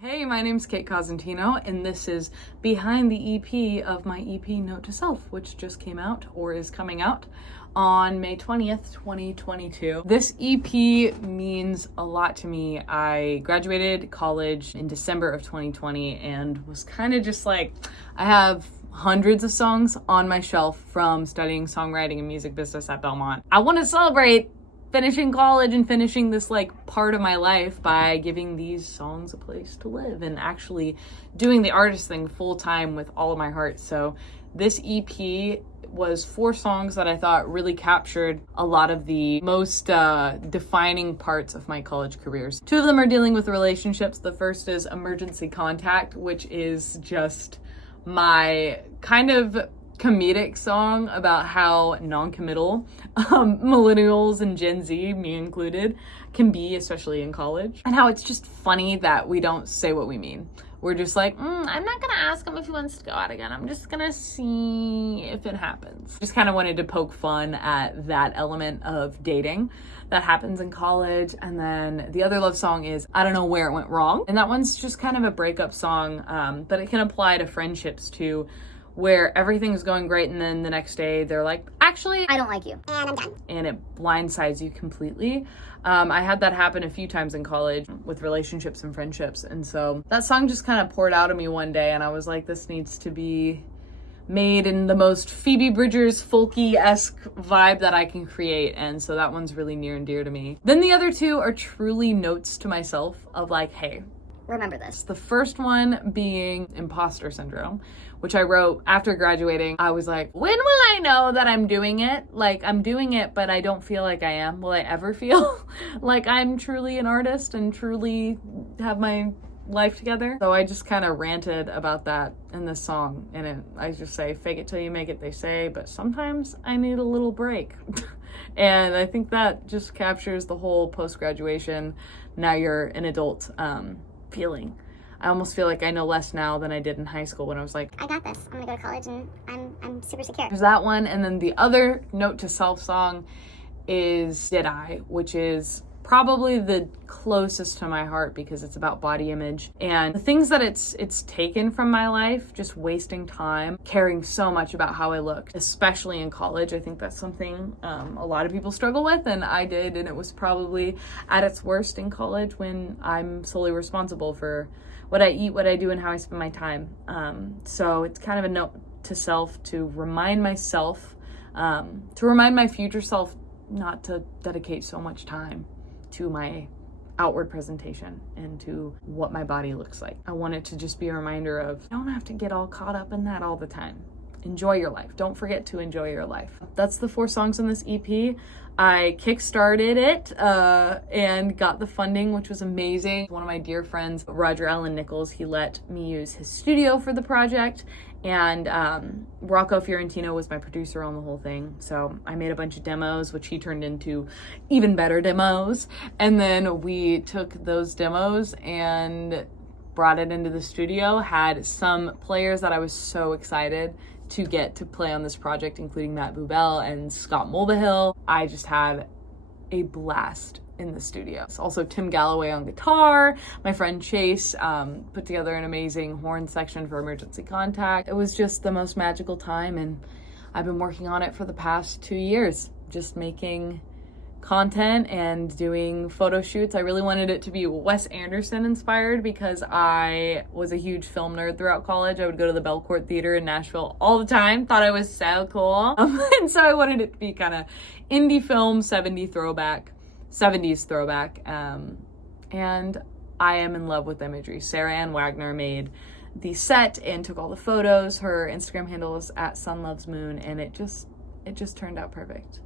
Hey, my name's Kate Cosentino, and this is behind the EP of my EP Note to Self, which just came out or is coming out on May 20th, 2022. This EP means a lot to me. I graduated college in December of 2020 and was kind of just like, I have hundreds of songs on my shelf from studying songwriting and music business at Belmont. I want to celebrate finishing college and finishing this like part of my life by giving these songs a place to live and actually doing the artist thing full time with all of my heart. So this EP was 4 songs that I thought really captured a lot of the most defining parts of my college careers. 2 of them are dealing with relationships. The first is Emergency Contact, which is just my kind of comedic song about how non-committal millennials and Gen Z, me included, can be, especially in college, and how it's just funny that we don't say what we mean. We're just like, I'm not gonna ask him if he wants to go out again. I'm just gonna see if it happens. Just kind of wanted to poke fun at that element of dating that happens in college. And then the other love song is I Don't Know Where It Went Wrong. And that one's just kind of a breakup song, but it can apply to friendships too, where everything's going great and then the next day they're like, actually, I don't like you. And I'm done. And it blindsides you completely. I had that happen a few times in college with relationships and friendships. And so that song just kind of poured out of me one day and I was like, this needs to be made in the most Phoebe Bridgers folky-esque vibe that I can create. And so that one's really near and dear to me. Then the other 2 are truly notes to myself of like, hey, Remember this. the first one being Imposter Syndrome, which I wrote after graduating. I was like, when will I know that I'm doing it? Like, I'm doing it, but I don't feel like I am. Will I ever feel like I'm truly an artist and truly have my life together? So I just kind of ranted about that in this song. And I just say, fake it till you make it, they say, but sometimes I need a little break. And I think that just captures the whole post-graduation, now you're an adult, feeling. I almost feel like I know less now than I did in high school when I was like, I got this. I'm gonna go to college and I'm super secure. there's that one. And then the other Note to Self song is Did I, which is probably the closest to my heart because it's about body image and the things that it's taken from my life, just wasting time caring so much about how I look, especially in college. I think that's something a lot of people struggle with, and I did, and it was probably at its worst in college when I'm solely responsible for what I eat, what I do, and how I spend my time. So it's kind of a note to self to remind myself, to remind my future self not to dedicate so much time to my outward presentation and to what my body looks like. I want it to just be a reminder of, you don't have to get all caught up in that all the time. Enjoy your life. Don't forget to enjoy your life. That's the 4 songs on this EP. I kickstarted it and got the funding, which was amazing. One of my dear friends, Roger Allen Nichols, he let me use his studio for the project, and Rocco Fiorentino was my producer on the whole thing. So I made a bunch of demos, which he turned into even better demos. And then we took those demos and brought it into the studio, had some players that I was so excited to get to play on this project, including Matt Boubel and Scott Mulvihill. I just had a blast in the studio. Also Tim Galloway on guitar. My friend Chase put together an amazing horn section for Emergency Contact. It was just the most magical time, and I've been working on it for the past 2 years, just making content and doing photo shoots. I really wanted it to be Wes Anderson inspired because I was a huge film nerd throughout college. I would go to the Belcourt Theater in Nashville all the time. Thought I was so cool. And so I wanted it to be kind of indie film, 70s throwback. And I am in love with imagery. Sarah Ann Wagner made the set and took all the photos. Her Instagram handle is @sunlovesmoon, and it just turned out perfect.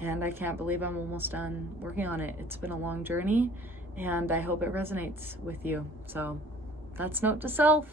And I can't believe I'm almost done working on it. It's been a long journey, and I hope it resonates with you. So that's Note to Self.